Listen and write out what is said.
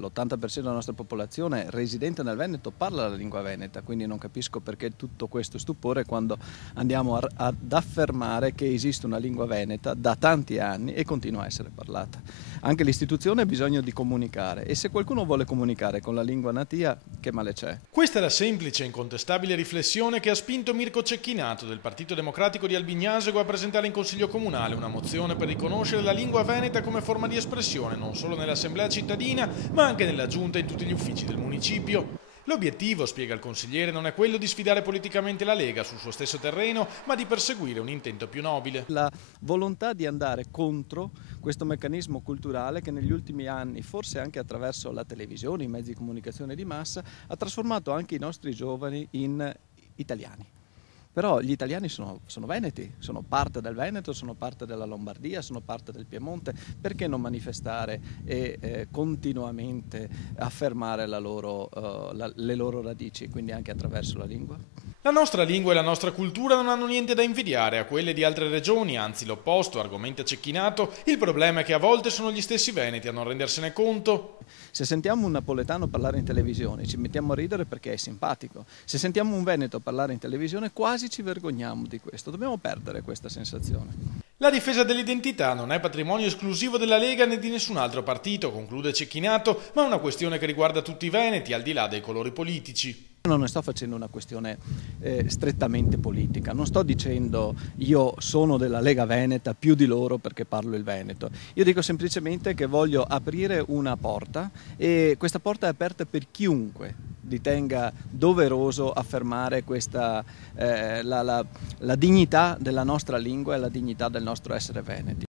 L'80% della nostra popolazione residente nel Veneto parla la lingua veneta, quindi non capisco perché tutto questo stupore quando andiamo ad affermare che esiste una lingua veneta da tanti anni e continua a essere parlata. Anche l'istituzione ha bisogno di comunicare e se qualcuno vuole comunicare con la lingua natia, che male c'è? Questa è la semplice e incontestabile riflessione che ha spinto Mirko Cecchinato del Partito Democratico di Albignasego a presentare in Consiglio Comunale una mozione per riconoscere la lingua veneta come forma di espressione non solo nell'Assemblea cittadina ma anche nella Giunta e in tutti gli uffici del municipio. L'obiettivo, spiega il consigliere, non è quello di sfidare politicamente la Lega sul suo stesso terreno, ma di perseguire un intento più nobile. La volontà di andare contro questo meccanismo culturale che negli ultimi anni, forse anche attraverso la televisione, i mezzi di comunicazione di massa, ha trasformato anche i nostri giovani in italiani. Però gli italiani sono veneti, sono parte del Veneto, sono parte della Lombardia, sono parte del Piemonte, perché non manifestare e continuamente affermare le loro radici, quindi anche attraverso la lingua? La nostra lingua e la nostra cultura non hanno niente da invidiare a quelle di altre regioni, anzi l'opposto, argomenta Cecchinato. Il problema è che a volte sono gli stessi veneti a non rendersene conto. Se sentiamo un napoletano parlare in televisione ci mettiamo a ridere perché è simpatico. Se sentiamo un veneto parlare in televisione quasi ci vergogniamo di questo. Dobbiamo perdere questa sensazione. La difesa dell'identità non è patrimonio esclusivo della Lega né di nessun altro partito, conclude Cecchinato, ma è una questione che riguarda tutti i veneti, al di là dei colori politici. Non ne sto facendo una questione strettamente politica, non sto dicendo io sono della Lega Veneta più di loro perché parlo il veneto, io dico semplicemente che voglio aprire una porta e questa porta è aperta per chiunque ritenga doveroso affermare la dignità della nostra lingua e la dignità del nostro essere veneti.